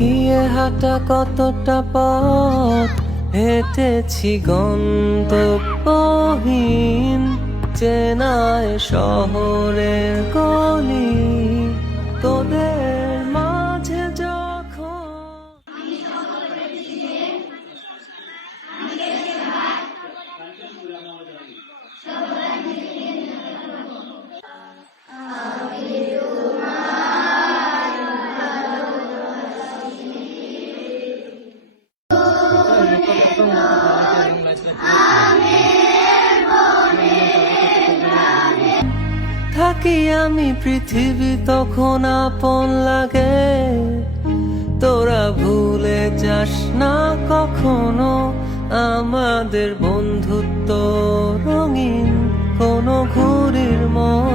লুকিয়ে হাঁটা কতটা পথ হেঁটেছি গন্তব্যহীন, চেনায় শহরের গলি তোদের মাঝে যখন। থাকি আমি পৃথিবী তখন আপন লাগে, তোরা ভুলে যাস না কখনো আমাদের বন্ধুত্ব রঙিন কোনো ঘুড়ির মতো।